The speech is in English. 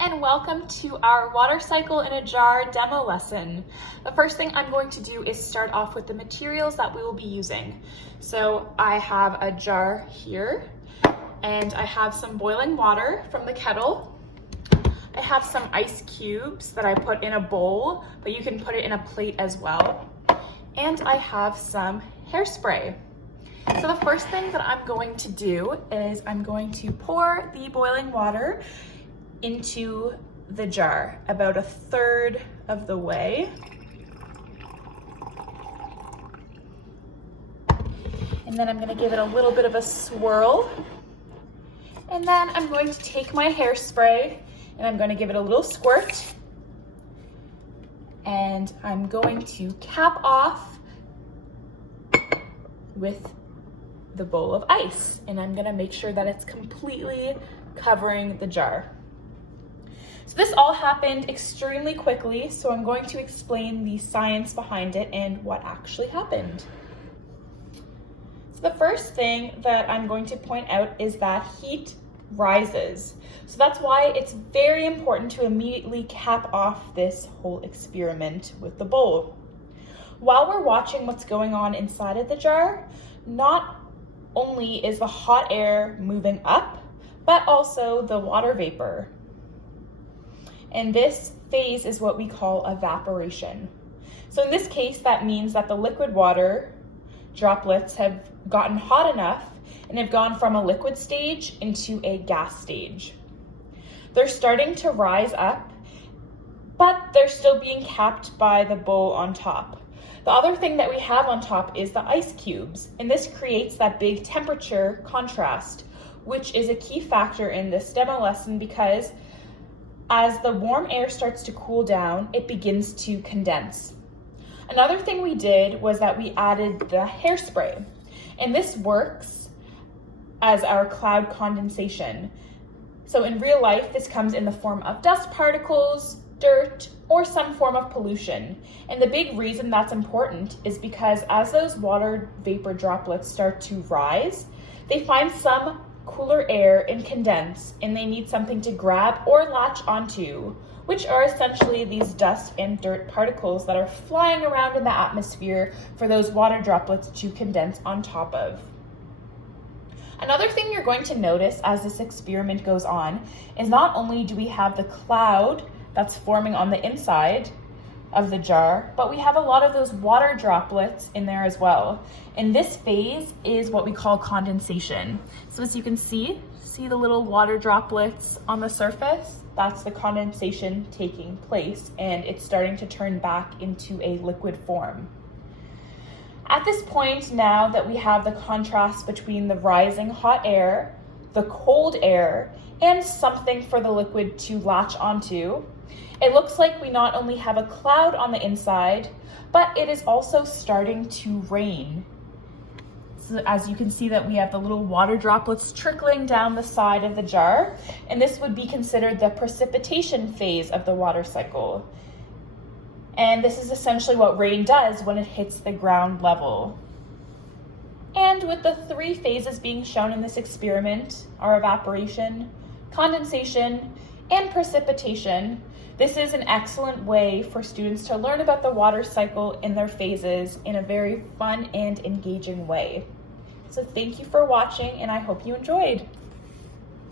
and welcome to our water cycle in a jar demo lesson. The first thing I'm going to do is start off with the materials that we will be using. So I have a jar here and I have some boiling water from the kettle. I have some ice cubes that I put in a bowl, but you can put it in a plate as well. And I have some hairspray. So the first thing that I'm going to do is I'm going to pour the boiling water into the jar, about a third of the way. And then I'm going to give it a little bit of a swirl. And then I'm going to take my hairspray and I'm going to give it a little squirt. And I'm going to cap off with the bowl of ice. And I'm going to make sure that it's completely covering the jar. So this all happened extremely quickly, so I'm going to explain the science behind it and what actually happened. So the first thing that I'm going to point out is that heat rises. So that's why it's very important to immediately cap off this whole experiment with the bowl. While we're watching what's going on inside of the jar, not only is the hot air moving up, but also the water vapor. And this phase is what we call evaporation. So in this case, that means that the liquid water droplets have gotten hot enough and have gone from a liquid stage into a gas stage. They're starting to rise up, but they're still being capped by the bowl on top. The other thing that we have on top is the ice cubes, and this creates that big temperature contrast, which is a key factor in this demo lesson because as the warm air starts to cool down, it begins to condense. Another thing we did was that we added the hairspray, and this works as our cloud condensation. So in real life, this comes in the form of dust particles, dirt, or some form of pollution. And the big reason that's important is because as those water vapor droplets start to rise, they find some cooler air and condense, and they need something to grab or latch onto, which are essentially these dust and dirt particles that are flying around in the atmosphere for those water droplets to condense on top of. Another thing you're going to notice as this experiment goes on is not only do we have the cloud that's forming on the inside of the jar, but we have a lot of those water droplets in there as well. And this phase is what we call condensation. So as you can see the little water droplets on the surface? That's the condensation taking place, and it's starting to turn back into a liquid form. At this point, now that we have the contrast between the rising hot air, the cold air, and something for the liquid to latch onto, it looks like we not only have a cloud on the inside, but it is also starting to rain. So as you can see that we have the little water droplets trickling down the side of the jar, and this would be considered the precipitation phase of the water cycle. And this is essentially what rain does when it hits the ground level. And with the three phases being shown in this experiment, our evaporation, condensation, and precipitation, this is an excellent way for students to learn about the water cycle in their phases in a very fun and engaging way. So thank you for watching, and I hope you enjoyed.